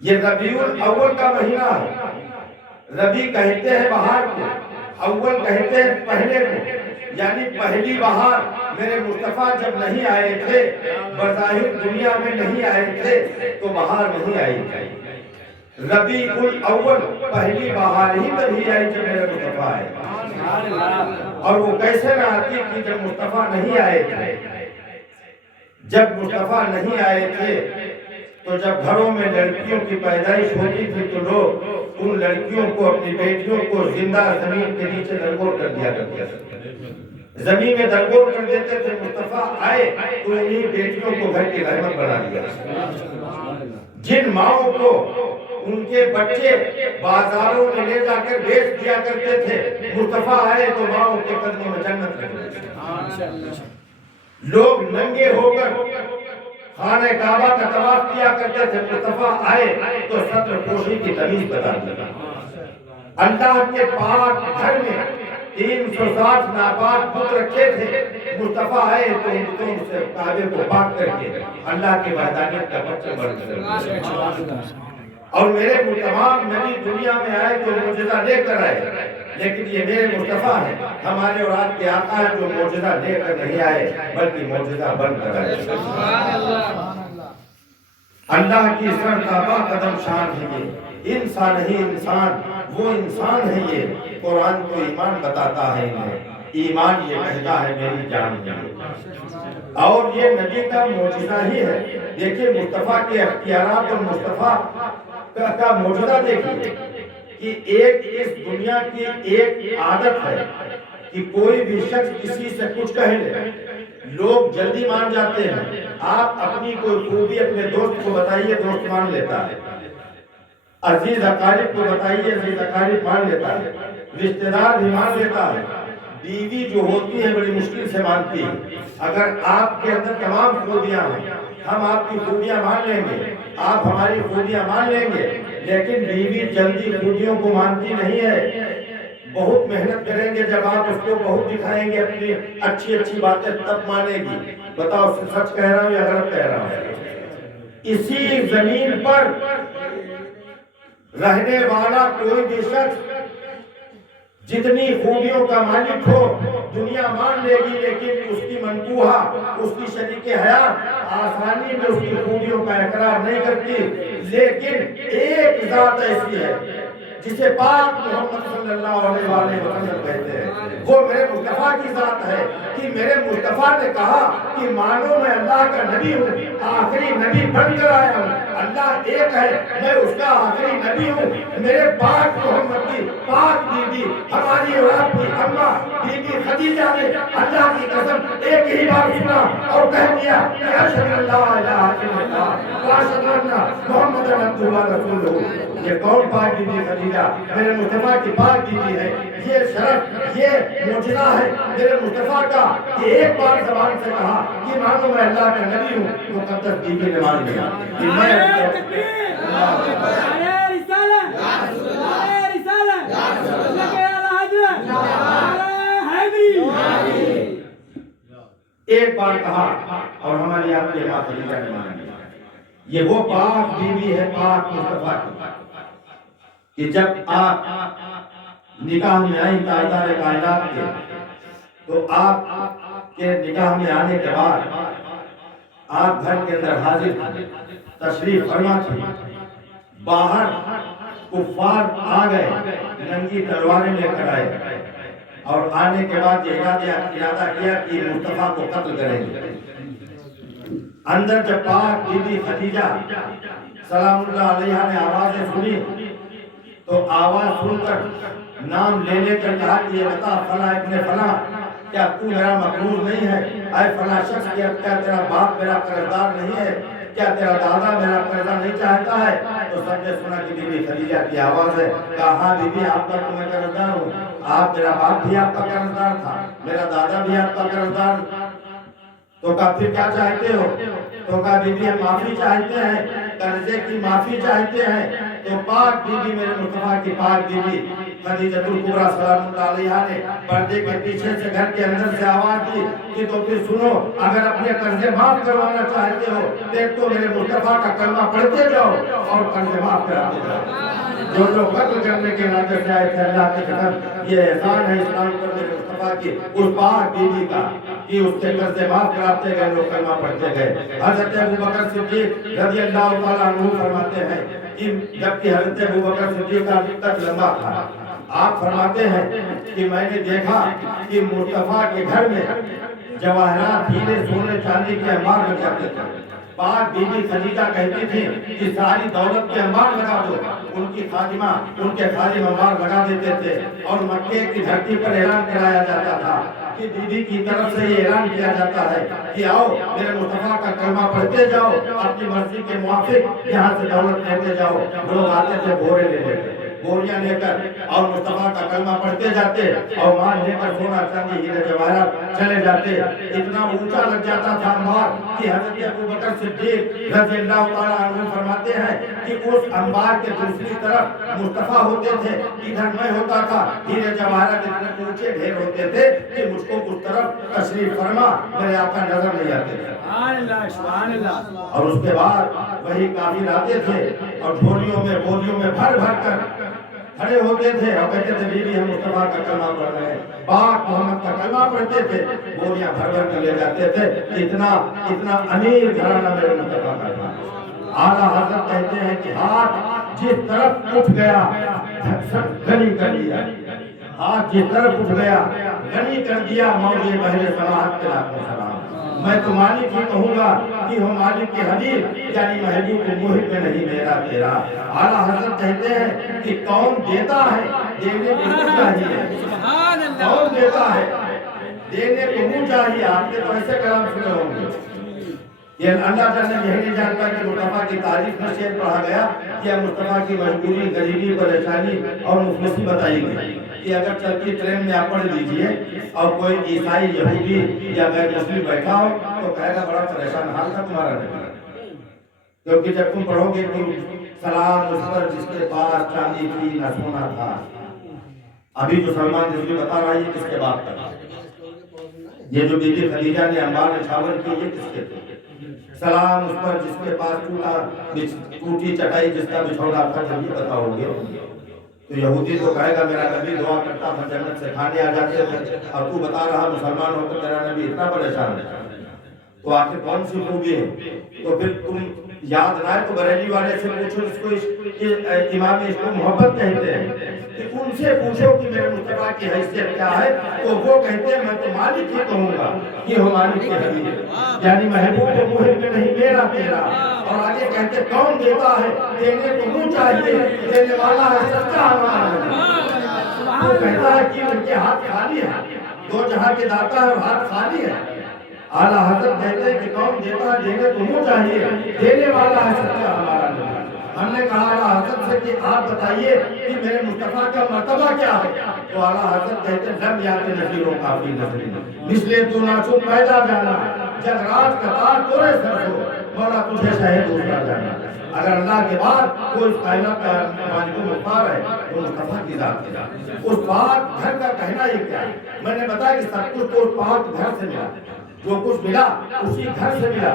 یہ ربیع الاول کا مہینہ ہے. ربیع کہتے ہیں بہار کو، اول کہتے ہیں پہلے کو، یعنی پہلی بہار. میرے مصطفیٰ جب نہیں آئے تھے، بظاہر دنیا میں نہیں آئے تھے، تو بہار نہیں آئی تھی. ربیع الاول پہلی بہار ہی تبھی آئی جب میرے مصطفیٰ آئے. اور وہ کیسے نہ آتی کہ جب مصطفیٰ نہیں آئے تھے. جب مصطفیٰ نہیں آئے تھے تو جب گھروں میں لڑکیوں کی پیدائش ہوتی تھی تو لوگ ان لڑکیوں کو، اپنی بیٹیوں کو زندہ زمین کے نیچے درگور کر دیا کرتے تھے. زمین میں درگور کر دیتے تھے. مصطفیٰ آئے تو انہی بیٹیوں کو گھر کی رحمت بنا دیا. جن ماؤں کو ان کے بچے بازاروں میں لے جا کر بیچ دیا کرتے تھے، مصطفیٰ آئے تو ماؤں کے قدموں میں جنت رکھ دی. لوگ ننگے ہو کر خانہ کعبہ کا طواف کیا کرتے تھے، مصطفیٰ آئے تو ستر پوشی کی تمیز بتا دی. اللہ کے پاک گھر میں 360 ناپاک بت رکھے تھے، مصطفیٰ آئے تو ان بتوں سے کعبے کو پاک کر کے اللہ کی وحدانیت کا پرچم بلند کر دیا. اور میرے تمام نبی دنیا میں آئے تو معجزہ لے کر آئے، لیکن یہ میرے مصطفیٰ ہیں، ہمارے اور آپ کے آقا ہیں، جو معجزہ لے کر نہیں آئے بلکہ معجزہ بن کر آئے. اللہ کی سرتابہ قدم شان ہے یہ، انسان ہی انسان، وہ انسان ہے یہ. قرآن کو ایمان بتاتا ہے انہیں، ایمان یہ کہتا ہے میری جان ہے. اور یہ نبی کا معجزہ ہی ہے. دیکھیں مصطفیٰ کے اختیارات اور مصطفیٰ کا معجزہ دیکھیے کہ ایک اس دنیا کی ایک عادت ہے کہ کوئی بھی شخص کسی سے کچھ کہہ لے، لوگ جلدی مان جاتے ہیں. آپ اپنی کوئی خوبی اپنے دوست کو بتائیے، دوست مان لیتا ہے. عزیز اقارب کو بتائیے، عزیز اقارب مان لیتا ہے. رشتہ دار بھی مان لیتا ہے. بیوی جو ہوتی ہے بڑی مشکل سے مانتی ہے. اگر آپ کے اندر تمام خوبیاں ہیں، ہم آپ کی خوبیاں مان لیں گے، آپ ہماری خوبیاں مان لیں گے، لیکن بیوی جلدی خوبیوں کو مانتی نہیں ہے. بہت محنت کریں گے، جب آپ اس کو بہت دکھائیں گے اپنی اچھی اچھی باتیں تب مانے گی. بتاؤ سچ کہہ رہا ہوں یا غلط کہہ رہا ہوں؟ اسی زمین پر رہنے والا کوئی بھی شخص جتنی خوبیوں کا مالک ہو دنیا مان لے گی، لیکن اس کی منکوہا، اس کی شریک حیات آسانی میں اس کی خوبیوں کا اقرار نہیں کرتی. لیکن ایک ذات ایسی ہے جسے پاک محمد صلی اللہ علیہ وسلم کہتے ہیں، وہ میرے مصطفیٰ کی ذات ہے کہ میرے مصطفیٰ نے کہا کہ مانو میں اللہ کا نبی ہوں، آخری نبی بن کر آیا ہوں. اللہ ایک ہے، میں اس کا آخری نبی ہوں. میرے پاک محمد کی پاک بیوی، ہماری اور آپ کی اماں بی بی خدیجہ نے اللہ کی قسم ایک ہی بار سنا اور کہہ دیا کہ اشہد ان لا الہ الا اللہ و اشہد ان محمد عبدہ و رسولہ. یہ کون پاک بیوی خدیجہ؟ میرے مصطفیٰ کی پاک بیوی ہے. یہ شرف، یہ معجزہ ہے میرے مصطفیٰ کا کہ ایک بار زبان سے کہا کہ مانو میں اللہ کا نبی ہوں. مقدس بیوی نے مان لیا کہ میں ایک بار کہا اور ہماری آپ کے ماں خدیجہ نے مان لیا. یہ وہ پاک بیوی ہے پاک مصطفیٰ کی کہ جب آپ نکاح میں آئی تاجدار کائنات کے، تو آپ کے نکاح میں آنے کے بعد آپ گھر کے اندر حاضر تشریف فرما تھی. باہر کفار آ گئے، ننگی تلواریں لے کر آئے اور آنے کے بعد یہ ارادہ کیا کہ مصطفیٰ کو قتل کریں گے. اندر جب پاک بی بی خدیجہ سلام اللہ علیہا نے آوازیں سنی تو آواز سن کر نام لے کر کہا کہ یہ بتا فلاں ابن فلاں، کیا تو میرا مقبول نہیں ہے؟ اے فلاں شخص، کیا تیرا باپ میرا قرضدار نہیں ہے؟ کیا تیرا دادا میرا قرضہ نہیں چاہتا ہے؟ تو سب نے سنا کہ بی بی خدیجہ کی آواز ہے. کہا ہاں بی بی، آپ کا تو میں قرضدار ہوں. آپ، میرا باپ بھی آپ کا قرضدار تھا، میرا دادا بھی آپ کا قرضدار. تو کہا پھر کیا چاہتے ہو؟ تو کہا بی بی ہم معافی چاہتے ہیں، قرضے کی معافی چاہتے ہیں. تو پاک بی بی، میرے مصطفیٰ کی پاک بی بی خدیجہ الکبریٰ سلام اللہ علیہا نے پردے کے پیچھے سے گھر کے اندر سے آواز دی کہ تو پھر سنو، اگر اپنے قرضے معاف کروانا چاہتے ہو تو میرے مصطفیٰ کا کلمہ پڑھتے جاؤ اور قرضے معاف کراتے جاؤ۔ جو قتل کرنے کے ارادے سے آئے تھے، اللہ کی قسم یہ احسان ہے اسلام پر میرے مصطفیٰ کی اس پاک بیوی کا کہ اس کے قرضے معاف کراتے گئے، لوگ کلمہ پڑھتے گئے۔ حضرت ابوبکر صدیق رضی اللہ تعالیٰ عنہ فرماتے ہیں کہ جبکہ حضرت ابوبکر صدیق کا تک لمبا تھا، آپ فرماتے ہیں کہ میں نے دیکھا کہ مصطفیٰ کے گھر میں جواہرات، ہیرے، سونے چاندی کے انبار لگ جاتے تھے۔ پاک بی بی خدیجہ کہتی تھی کہ ساری دولت کے انبار لگا دو، ان کی خادمہ ان کے خادم انبار لگا دیتے تھے، اور مکے کی دھرتی پر اعلان کرایا جاتا تھا کہ بی بی کی طرف سے یہ اعلان کیا جاتا ہے کہ آؤ میرے مصطفیٰ کا کلمہ پڑھتے جاؤ، اپنی مرضی کے موافق یہاں سے دولت لیتے جاؤ۔ لوگ آتے تھے بورے لے لیتے، بوریاں لے کر، اور مصطفیٰ کا کلمہ پڑھتے جاتے اور مان لے کر سونا چاندی ہیرے جواہرات چلے جاتے۔ اتنا اونچا لگ جاتا تھا انبار کہ حضرت ابوبکر صدیق رضی اللہ تعالیٰ عنہ فرماتے ہیں کہ اس انبار کے دوسری طرف مصطفیٰ ہوتے تھے، ادھر میں ہوتا تھا، ہیرے جواہرات اتنے اونچے ڈھیر ہوتے تھے کہ مجھ کو اس طرف تشریف فرما میرے آقا نظر نہیں آتے تھے۔ سبحان اللہ۔ اور اس کے بعد وہی کافر آتے تھے اور جھولیوں میں بوریوں میں بھر بھر کر کھڑے ہوتے تھے اور کہتے تھے بی بی ہم مصطفیٰ کا کلمہ پڑھ رہے ہیں، پاک محمد کا کلمہ پڑھتے تھے، بوریاں بھر بھر کر لے جاتے تھے۔ اتنا امیر گھرانہ میرے مصطفیٰ کا تھا۔ اعلیٰ حضرت کہتے ہیں کہ ہاتھ جس طرف اٹھ گیا غنی کر دیا، ہاتھ جس طرف اٹھ گیا غنی کر دیا، موجے بہرے سماحت کے لاکھوں سلام۔ میں تو مالک ہی کہوں گا کہ ہم مالک کے حبیب، یعنی محبوب کو محب میں نہیں میرا تیرا۔ اعلیٰ حضرت کہتے ہیں کہ کون دیتا ہے دینے کو منہ چاہیے، کون دیتا ہے دینے کو منہ چاہیے۔ آپ نے تو ایسے کلام سنے ہوں گے، یہ اللہ تعالیٰ یہ نہیں جانتا کہ مصطفیٰ کی تعریف میں شعر پڑھا گیا کہ مصطفیٰ کی مجبوری، غریبی، پریشانی اور مفلسی بتائی گئی کہ اگر چلتی ٹرین میں آپ پڑھ لیجئے اور کوئی عیسائی، یہودی یا غیر مسلم بیٹھا ہو تو کہے گا بڑا پریشان حال تھا تمہارا نبی، کیونکہ جب تم پڑھو گے کہ سلام اس پر جس کے پاس چاندی تھی نہ سونا تھا۔ ابھی جو سلمان رضوی بتا رہا ہے یہ کس کے بات کا؟ یہ جو بی بی خدیجہ نے انبار نچھاور کی یہ کس کے تھے؟ سلام اس پر جس کے پاس ٹوٹی چٹائی جس کا بچھونا تھا، جب یہ بتاؤ گے تو یہودی تو کہے گا میرا نبی دعا کرتا تھا جنت سے کھانے آ جاتے تھے، اور تو بتا رہا مسلمان ہو کر تیرا نبی اتنا پریشان ہے، تو آخر کون سی خوبی ہے؟ تو پھر تم یاد نہ ہے تو بریلی والے سے پوچھو جس کو امام عشق و محبت کہتے ہیں، کہ ان سے پوچھو کہ میرے مصطفیٰ کی حیثیت کیا ہے، تو وہ کہتے ہیں میں تو مالک ہی کہوں گا کہ ہم مالک کے حبیب، یعنی محبوب کو محب میں نہیں میرا تیرا۔ اور آگے کہتے کون دیتا ہے دینے کو منہ چاہیے، دینے والا ہے سچا ہمارا نبی۔ وہ کہتا ہے کہ ان کے ہاتھ خالی ہے، دو جہاں کے داتا ہے اور ہاتھ خالی ہے۔ اعلیٰ حضرت کہتے ہیں کہ کون دیتا ہے دینے کو منہ چاہیے، دینے والا ہے سچا ہمارا نبی۔ ہم نے کہا اعلیٰ حضرت سے کہ آپ بتائیے کہ میرے مصطفیٰ کا مرتبہ کیا ہے، تو اعلیٰ حضرت کہتے ہیں لم یات نذیروں کافی نظری، مثلے تو ناچو پیدا جانا، جگ راج کا تاج تورے سر ہو، مولا تجھے شہید دوسرا جانا۔ اگر اللہ کے بعد کوئی کائنات کا مالک و مختار ہے وہ مصطفیٰ کی ذات ہے۔ اس پاک گھر کا کہنا یہ کیا ہے؟ میں نے بتایا کہ سب کچھ تو اس پاک گھر سے ملا، جو کچھ ملا اسی گھر سے ملا۔